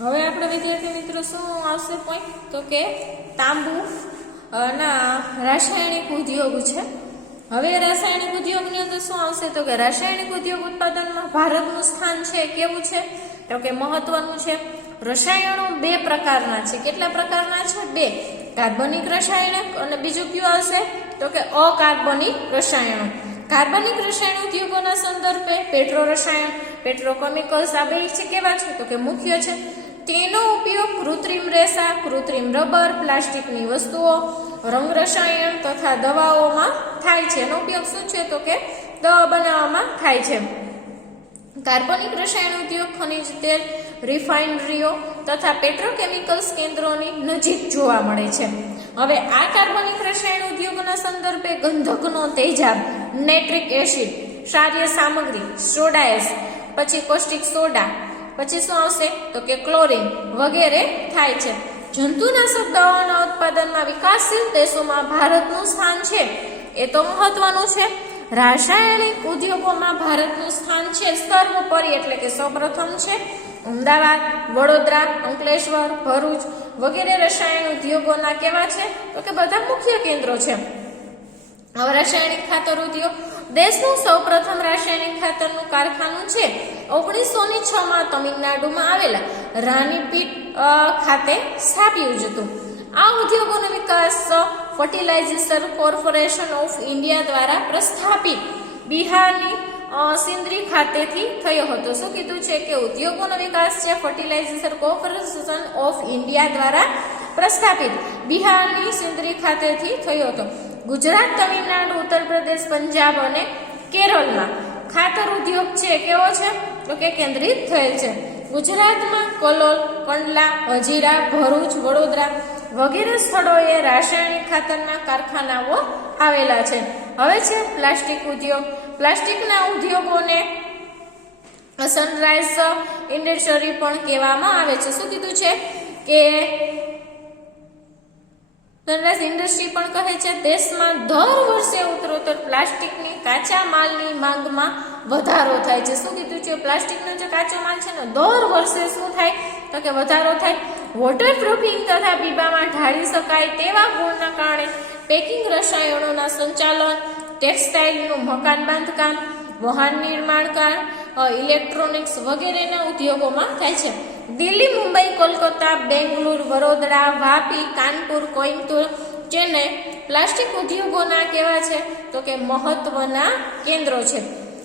હવે આપણે વિદ્યાર્થી મિત્રો શું આવશે પોઈન્ટ તો કે તાંબુ ના રાસાયણિક ઉદ્યોગ છે। હવે રાસાયણિક ઉદ્યોગની અંદર શું આવશે તો કે રાસાયણિક ઉદ્યોગ ઉત્પાદનમાં ભારતનું સ્થાન છે કેવું છે તો કે મહત્વનું છે। રસાયણો બે પ્રકારના છે। કેટલા પ્રકારના છે? બે। કાર્બનિક રસાયણિક અને બીજું કયું આવશે તો કે અકાર્બનિક રસાયણો। કાર્બનિક રસાયણ ઉદ્યોગોના સંદર્ભે પેટ્રો રસાયણ, પેટ્રોકેમિકલ્સ આ બે છે કેવા છે તો કે મુખ્ય છે। તેનો ઉપયોગ કૃત્રિમ રેસા, કૃત્રિમ રબર, પ્લાસ્ટિકની વસ્તુઓ, રંગ રસાયણ તથા દવાઓમાં થાય છે। એનો ઉપયોગ શું છે તો કે દવા બનાવવામાં થાય છે। કાર્બનિક રસાયણ ઉદ્યોગ ખનિજ તેલ, રિફાઇનરીઓ તથા પેટ્રોકેમિકલ્સ કેન્દ્રોની નજીક જોવા મળે છે। હવે આ કાર્બનિક રસાયણ ઉદ્યોગોના સંદર્ભે ગંધકનો તેજાબ, નાઇટ્રિક એસિડ, ક્ષારીય સામગ્રી, સોડાએસ, પછી કોસ્ટિક સોડા, પછી શું આવશે તો કે ક્લોરીન વગેરે થાય છે। જંતુનાશક દવાઓના ઉત્પાદનમાં વિકાસશીલ દેશોમાં ભારતનું સ્થાન છે એ તો મહત્વનું છે। રાસાયણિક ઉદ્યોગોમાં ભારતનું સ્થાન છે સર્વોપરી એટલે કે સૌપ્રથમ છે। અમદાવાદ, વડોદરા, અંકલેશ્વર, ભરૂચ વગેરે રસાયણ ઉદ્યોગોના કેવા છે તો કે બધા મુખ્ય કેન્દ્રો છે। હવે રાસાયણિક ખાતર ઉદ્યોગ દેશનું સૌપ્રથમ રાસાયણિક ખાતરનું કારખાનું છે 1906માં તમિલનાડુમાં આવેલા રાનીપીટ ખાતે સ્થાપ્યું હતું। આ ઉદ્યોગોનો વિકાસ ફર્ટિલાઇઝેશન કોર્પોરેશન ઓફ ઇન્ડિયા દ્વારા પ્રસ્થાપિત બિહારની સિંદરી ખાતેથી થયો હતો। શું કીધું છે કે ઉદ્યોગોનો વિકાસ છે ફર્ટિલાઇઝેશન કોર્પોરેશન ઓફ ઇન્ડિયા દ્વારા પ્રસ્થાપિત બિહારની સિંદરી ખાતેથી થયો હતો। ગુજરાત, તમિલનાડુ, ઉત્તર પ્રદેશ, પંજાબ અને કેરળમાં ખાતર ઉદ્યોગ છે કેવો છે તો કે કેન્દ્રિત થયેલ છે। ગુજરાતમાં કલોલ, કંડલા, હજીરા, ભરૂચ, વડોદરા વગેરે સ્થળોએ રાસાયણિક ખાતરના કારખાનાઓ આવેલા છે। હવે છે પ્લાસ્ટિક ઉદ્યોગ। પ્લાસ્ટિકના ઉદ્યોગોને સનરાઈઝ ઇન્ડસ્ટ્રી પણ કહેવામાં આવે છે। શું કીધું છે કે સનરાઈઝ ઇન્ડસ્ટ્રી પણ કહે છે। દેશમાં દર વર્ષે ઉત્તરોત્તર પ્લાસ્ટિકની કાચા માલની માંગમાં વધારો થાય છે। શું કીધું છે પ્લાસ્ટિકનો જે કાચો માલ છે ને દર વર્ષે શું થાય તો કે વધારો થાય। વોટરપ્રૂફિંગ તથા બીબામાં ઢાળી શકાય તેવા ગુણના કારણે પેકિંગ રસાયણોના સંચાલન, ટેક્સટાઇલનું મકાન બાંધકામ, વાહન નિર્માણ કામ, ઇલેક્ટ્રોનિક્સ વગેરેના ઉદ્યોગોમાં થાય છે। દિલ્હી, મુંબઈ, કોલકાતા, બેંગલુરુ, વડોદરા, વાપી, કાનપુર, કોઈમ્બતુર, ચેન્નઈ પ્લાસ્ટિક ઉદ્યોગોના કેવા છે તો કે મહત્વના કેન્દ્રો છે।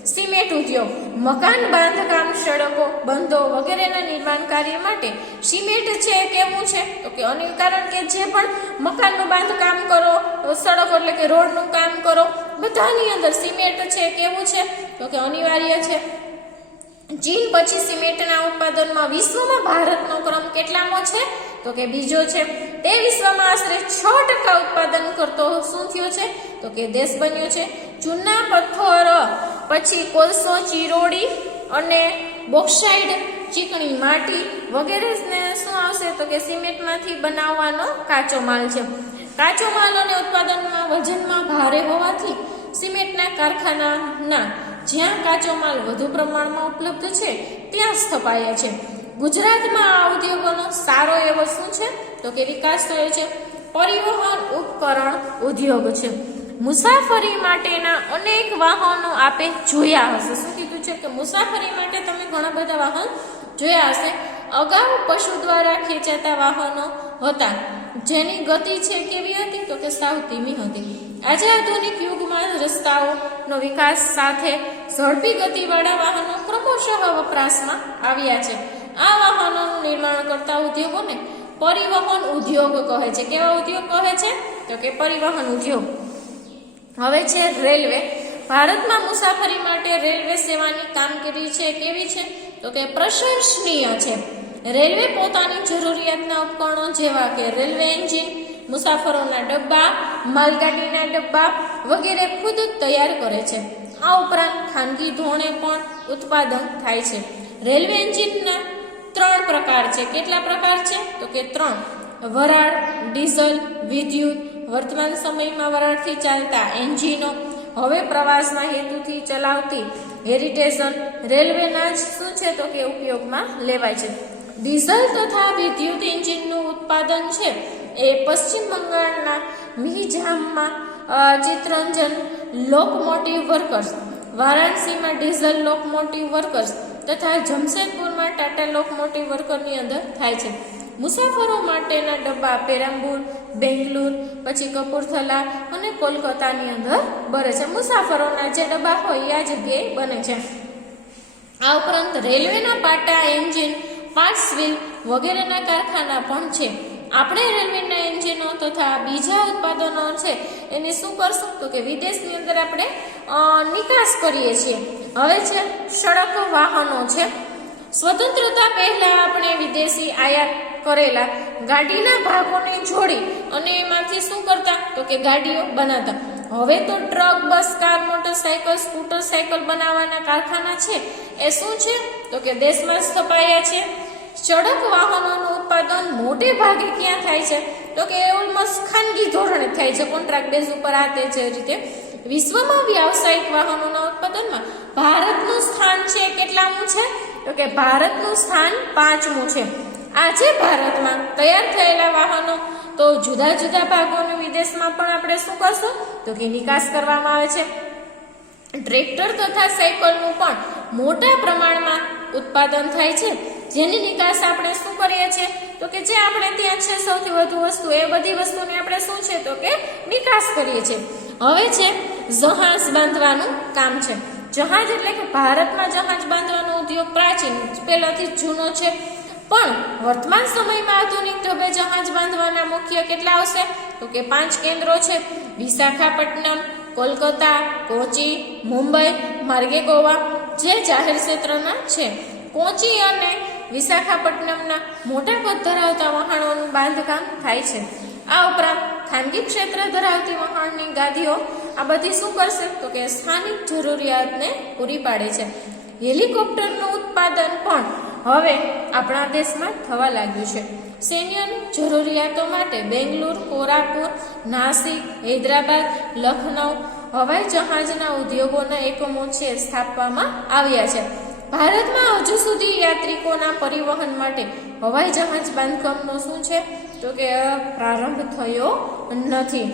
સિમેન્ટ ઉદ્યોગ મકાન બાંધકામ, સડકો, બંધો વગેરેના નિર્માણ કાર્ય માટે સિમેન્ટ છે કેવું છે તો કે કારણ કે જે પણ મકાનનું બાંધકામ કરો, સડકો એટલે કે રોડનું કામ કરો બધાની અંદર સિમેન્ટ છે કેવું છે તો કે અનિવાર્ય છે। ચીન પછી સિમેન્ટના ઉત્પાદનમાં વિશ્વમાં ભારતનો ક્રમ કેટલામો છે તો કે બીજો છે। તે વિશ્વમાં આશરે 6% ઉત્પાદન કરતો શું થયો છે તો કે દેશ બન્યો છે। ચૂના પથ્થર પછી કોલસો, ચીરોડી અને બોક્સાઇડ, ચીકણી માટી વગેરે શું આવશે તો કે સિમેન્ટમાંથી બનાવવાનો કાચો માલ છે। કાચો માલ અને ઉત્પાદનમાં વજનમાં ભારે હોવાથી સિમેન્ટના કારખાનાના જ્યાં કાચો માલ વધુ પ્રમાણમાં ઉપલબ્ધ છે ત્યાં સ્થપાયા છે। ગુજરાતમાં આ ઉદ્યોગોનો સારો એવો શું છે તો કે વિકાસ થયો છે। પરિવહન ઉપકરણ ઉદ્યોગ છે। મુસાફરી માટેના અનેક વાહનો આપે જોયા હશે। શું કીધું છે કે મુસાફરી માટે તમે ઘણા બધા વાહન જોયા હશે। અગાઉ પશુ દ્વારા ખેંચાતા વાહનો હતા જેની ગતિ છે કેવી હતી તો કે સાવ ધીમી હતી। આજે આધુનિક યુગમાં રસ્તાઓનો વિકાસ સાથે ઝડપી ગતિવાળા વાહનો ક્રમશઃ વપરાશમાં આવ્યા છે। આ વાહનોનું નિર્માણ કરતા ઉદ્યોગોને પરિવહન ઉદ્યોગ કહે છે। કેવા ઉદ્યોગ કહે છે તો કે પરિવહન ઉદ્યોગ। હવે છે રેલવે। ભારતમાં મુસાફરી માટે રેલવે સેવાની કામગીરી છે કેવી છે તો કે પ્રશંસનીય છે। રેલવે પોતાની જરૂરિયાતના ઉપકરણો જેવા કે રેલવે એન્જિન, મુસાફરોના ડબ્બા, માલગાડીના ડબ્બા વગેરે ખુદ જ તૈયાર કરે છે। આ ઉપરાંત ખાનગી ધોરણે પણ ઉત્પાદન થાય છે। રેલવે એન્જિનના 3 પ્રકાર છે। કેટલા પ્રકાર છે તો કે 3। વરાળ, ડીઝલ, વિદ્યુત। વર્તમાન સમયમાં વરાળથી ચાલતા એન્જિનો હવે પ્રવાસના હેતુથી ચલાવતી હેરિટેજન રેલવેના જ શું છે તો કે ઉપયોગમાં લેવાય છે। ડીઝલ તથા વિદ્યુત એન્જિનનું ઉત્પાદન છે એ પશ્ચિમ બંગાળના મિહિજામમાં ચિત્તરંજન લોકમોટિવ વર્કર્સ, વારાણસીમાં ડીઝલ લોકમોટિવ વર્કર્સ તથા જમશેદપુરમાં ટાટા લોકમોટિવ વર્કરની અંદર થાય છે. મુસાફરો માટેના ડબ્બા પેરામ્બુર, બેંગલુર, પછી કપૂરથલા અને કોલકાતાની અંદર બને છે. મુસાફરોના જે ડબ્બા હોય એ આ જગ્યાએ બને છે. આ ઉપરાંત રેલવેના પાટા, એન્જિન, પાર્ટ્સ વ્હીલ વગેરેના કારખાના પણ છે. આપણે રેલવેના એન્જિનો તથા બીજા ઉત્પાદનો છે એને શું કરશું તો કે વિદેશની અંદર આપણે નિકાસ કરીએ છીએ. હવે છે સડક વાહનો છે. સ્વતંત્રતા પહેલા આપણે વિદેશી આયાત કરેલા ગાડીના ભાગોને જોડી અને એમાંથી શું કરતા તો કે ગાડીઓ બનાવતા. હવે તો ટ્રક, બસ, કાર, મોટરસાયકલ, સ્કૂટર, સાયકલ બનાવવાના કારખાના છે એ શું છે તો કે દેશમાં સ્થપાયા છે. સડક વાહનોનું ઉત્પાદન મોટે ભાગે ક્યાં થાય છે તો કે ઓલમોસ્ટ ખાનગી ધોરણે થાય છે, કોન્ટ્રાક્ટ બેઝ ઉપર આ તે જે રીતે. વિશ્વમાં વ્યાવસાયિક વાહનોના ઉત્પાદનમાં ભારતનું સ્થાન છે કેટલામું છે તો કે ભારતનું સ્થાન 5મું છે. આજે ભારતમાં તૈયાર થયેલા વાહનો તો જુદા જુદા ભાગોને વિદેશમાં પણ આપણે શું કરશું તો કે નિકાસ કરવામાં આવે છે. ટ્રેક્ટર તથા સાયકલનું પણ મોટા પ્રમાણમાં ઉત્પાદન થાય છે, જેની નિકાસ આપણે શું કરીએ છીએ તો કે જે આપણે ત્યાં છે સૌથી વધુ વસ્તુ એ બધી વસ્તુની આપણે શું છે તો કે નિકાસ કરીએ છીએ. હવે છે જહાજ બાંધવાનું કામ છે. જહાજ એટલે કે ભારતમાં જહાજ બાંધવાનો ઉદ્યોગ પ્રાચીન પહેલાથી જ જૂનો છે, પણ વર્તમાન સમયમાં આધુનિક ઢબે જહાજ બાંધવાના મુખ્ય કેટલા આવશે તો કે 5 કેન્દ્રો છે. વિશાખાપટ્ટનમ, કોલકાતા, કોચી, મુંબઈ, માર્ગે ગોવા જે જાહેર ક્ષેત્રના છે. કોચી અને વિશાખાપટ્ટનમના મોટા કદ ધરાવતા વહાણોનું બાંધકામ થાય છે. આ ઉપરાંત ખાનગી ક્ષેત્ર ધરાવતી વહાણની ગાદીઓ આ બધી શું કરશે તો કે સ્થાનિક જરૂરિયાતને પૂરી પાડે છે. હેલિકોપ્ટરનું ઉત્પાદન પણ હવે આપણા દેશમાં થવા લાગ્યું છે. સૈન્યની જરૂરિયાતો માટે બેંગલુર, કોરાપુર, નાસિક, હૈદરાબાદ, લખનઉ હવાઈ જહાજના ઉદ્યોગોના એકમો છે સ્થાપવામાં આવ્યા છે. ભારતમાં હજુ સુધી યાત્રિકોના પરિવહન માટે હવાઈ જહાજ બાંધકામનો શું છે તો કે પ્રારંભ થયો નથી.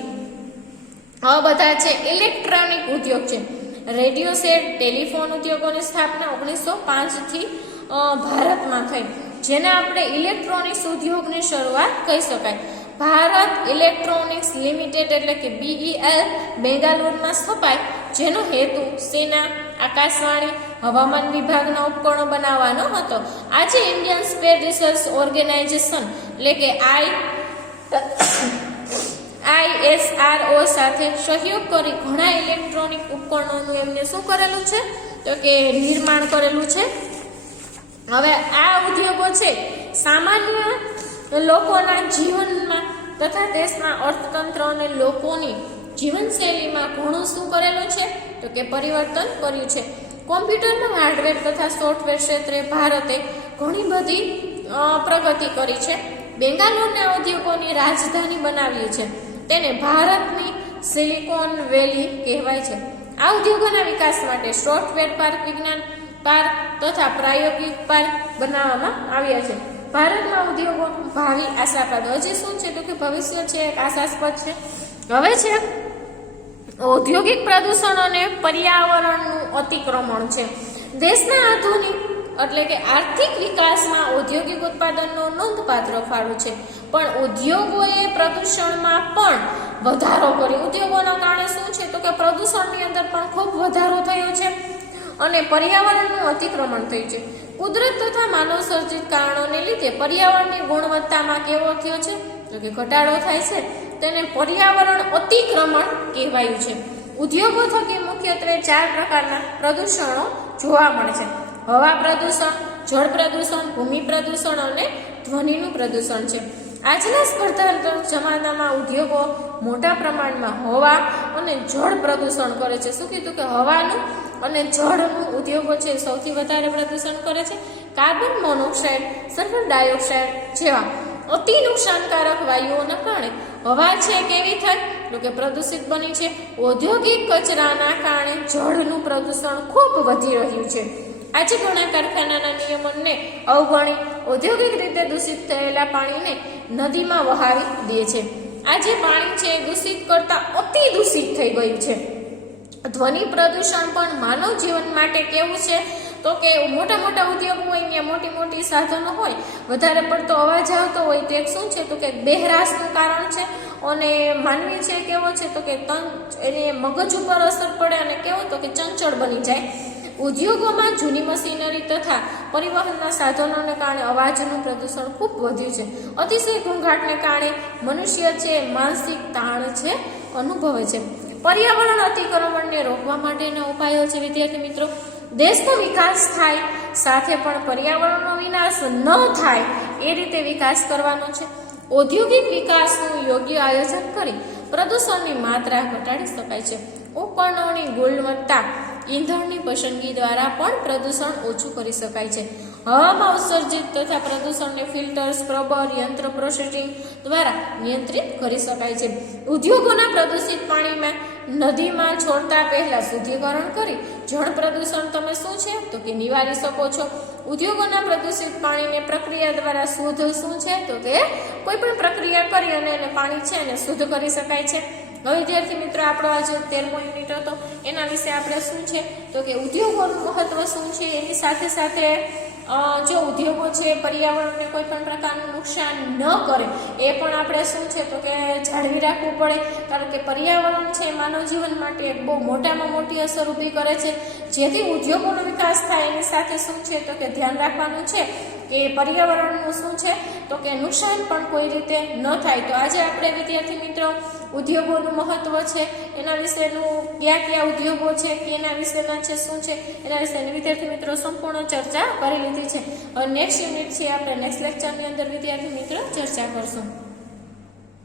આ બધા છે ઇલેક્ટ્રોનિક ઉદ્યોગ છે. રેડિયો સેટ, ટેલિફોન ઉદ્યોગોની સ્થાપના 1905 થી ભારતમાં થઈ, જેને આપણે ઇલેક્ટ્રોનિક્સ ઉદ્યોગની શરૂઆત કહી શકાય. ભારત ઇલેક્ટ્રોનિક્સ લિમિટેડ એટલે કે BEL બેંગાલુરમાં સ્થપાય, જેનો હેતુ સેના, આકાશવાણી, હવામાન વિભાગના ઉપકરણો બનાવવાનો હતો. આજે ઇન્ડિયન સ્પેસ રિસર્ચ ઓર્ગેનાઇઝેશન એટલે કે ISRO સાથે સહયોગ કરી ઘણા ઇલેક્ટ્રોનિક ઉપકરણોનું એમને શું કરેલું છે તો કે નિર્માણ કરેલું છે. હવે આ ઉદ્યોગો છે સામાન્ય લોકોના જીવનમાં તથા દેશના અર્થતંત્ર અને લોકોની જીવનશૈલીમાં ઘણું શું કરેલું છે તો કે પરિવર્તન કર્યું છે. કોમ્પ્યુટરના હાર્ડવેર તથા સોફ્ટવેર ક્ષેત્રે ભારતે ઘણી બધી પ્રગતિ કરી છે. બેંગાલોરને ઉદ્યોગોની રાજધાની બનાવી છે. તેને ભારતની સિલિકોન વેલી કહેવાય છે. આ ઉદ્યોગોના વિકાસ માટે સોફ્ટવેર પાર્ક, વિજ્ઞાન પાર્ક તથા પ્રાયોગિક પાર્ક બનાવવામાં આવ્યા છે. ભારતમાં ઉદ્યોગોનું ભાવિ આશાસ્પદ હજી શું છે તો કે ભવિષ્ય છે એક આશાસ્પદ છે. હવે છે ઔદ્યોગિક પ્રદૂષણ અને પર્યાવરણનું અતિક્રમણ છે. દેશના આધુનિક એટલે કે આર્થિક વિકાસમાં ઔદ્યોગિક ઉત્પાદનનો નોંધપાત્ર ફાળો છે, પણ ઉદ્યોગોએ પ્રદૂષણમાં પણ વધારો કર્યો. ઉદ્યોગોના કારણે શું છે તો કે પ્રદૂષણની અંદર પણ ખૂબ વધારો થયો છે અને પર્યાવરણનું અતિક્રમણ થયું છે. કુદરત તથા માનવ સર્જિત કારણોને લીધે પર્યાવરણની ગુણવત્તામાં કેવો થયો છે તો કે ઘટાડો થાય છે. તેને પર્યાવરણ અતિક્રમણ કહેવાયું છે. ઉદ્યોગો થકી મુખ્યત્વે 4 પ્રકારના પ્રદૂષણો જોવા મળે છે: હવા પ્રદૂષણ, જળ પ્રદૂષણ, ભૂમિ પ્રદૂષણ અને ધ્વનિનું પ્રદૂષણ છે. આજના સ્પર્ધાત્મક જમાનામાં ઉદ્યોગો મોટા પ્રમાણમાં હવા અને જળ પ્રદૂષણ કરે છે. શું કીધું કે હવાનું અને જળનું ઉદ્યોગો છે સૌથી વધારે પ્રદૂષણ કરે છે. કાર્બન મોનોક્સાઇડ, સલ્ફર ડાયોક્સાઇડ જેવા અતિ નુકસાનકારક વાયુઓના કારણે હવા છે કેવી થાય તો કે પ્રદૂષિત બની છે. ઔદ્યોગિક કચરાના કારણે જળનું પ્રદૂષણ ખૂબ વધી રહ્યું છે. આજે ઘણા કારખાનાના નિયમનને અવગણી ઔદ્યોગિક રીતે દૂષિત થયેલા પાણીને નદીમાં વહાવી દે છે. આજે પાણી છે દૂષિત કરતા અતિ દૂષિત થઈ ગયું છે. ધ્વનિ પ્રદૂષણ પણ માનવ જીવન માટે કેવું છે તો કે મોટા મોટા ઉદ્યોગો હોય ત્યાં મોટી મોટી સાધનો હોય, વધારે પડતો અવાજ આવતો હોય તે શું છે તો કે બહેરાશનું કારણ છે. અને માનવી છે કેવો છે તો કે એને મગજ ઉપર અસર પડે અને કેવો તો કે ચંચળ બની જાય. ઉદ્યોગોમાં જૂની મશીનરી તથા પરિવહનના સાધનોને કારણે અવાજનું પ્રદૂષણ ખૂબ વધ્યું છે. અતિશય ઘોંઘાટને કારણે મનુષ્ય છે માનસિક તાણ છે અનુભવે છે. પર્યાવરણ અતિક્રમણને રોકવા માટેના ઉપાયો છે વિદ્યાર્થી મિત્રો. દેશનો વિકાસ થાય સાથે પણ પર્યાવરણનો વિનાશ ન થાય એ રીતે વિકાસ કરવાનો છે. ઔદ્યોગિક વિકાસનું યોગ્ય આયોજન કરી પ્રદૂષણની માત્રા ઘટાડી શકાય છે. ઉપકરણોની ગુણવત્તા ઈંધણની પસંદગી દ્વારા પણ પ્રદૂષણ ઓછું કરી શકાય છે. હવામાં ઉત્સર્જિત તથા પ્રદૂષણને ફિલ્ટર, સ્ક્રબર, યંત્ર પ્રોસેસિંગ દ્વારા નિયંત્રિત કરી શકાય છે. ઉદ્યોગોના પ્રદૂષિત પાણીમાં નદીમાં છોડતા પહેલા શુદ્ધિકરણ કરી જળ પ્રદૂષણ તમે શું છે તો કે નિવારી શકો છો. ઉદ્યોગોના પ્રદૂષિત પાણીને પ્રક્રિયા દ્વારા શુદ્ધ શું છે તો કે કોઈ પણ પ્રક્રિયા કરી અને એને પાણી છે એને શુદ્ધ કરી શકાય છે. હવે વિદ્યાર્થી મિત્રો આપણો આજે 13મો યુનિટ હતો, એના વિશે આપણે શું છે તો કે ઉદ્યોગોનું મહત્વ શું છે, એની સાથે સાથે જો ઉદ્યોગો છે પર્યાવરણને કોઈ પણ પ્રકારનું નુકસાન ન કરે એ પણ આપણે શું છે તો કે જાળવી રાખવું પડે. કારણ કે પર્યાવરણ છે માનવ જીવન માટે એક બહુ મોટામાં મોટી અસર ઊભી કરે છે. જેથી ઉદ્યોગોનો વિકાસ થાય એની સાથે શું છે તો કે ધ્યાન રાખવાનું છે કે પર્યાવરણનું શું છે તો કે નુકસાન પણ કોઈ રીતે ન થાય. તો આજે આપણે વિદ્યાર્થી મિત્રો ઉદ્યોગોનું મહત્વ છે એના વિશેનું કયા કયા ઉદ્યોગો છે કે એના વિશેના છે શું છે એના વિશેની વિદ્યાર્થી મિત્રો સંપૂર્ણ ચર્ચા કરી લીધી છે. હવે નેક્સ્ટ યુનિટ છે આપણે નેક્સ્ટ લેક્ચરની અંદર વિદ્યાર્થી મિત્રો ચર્ચા કરશું.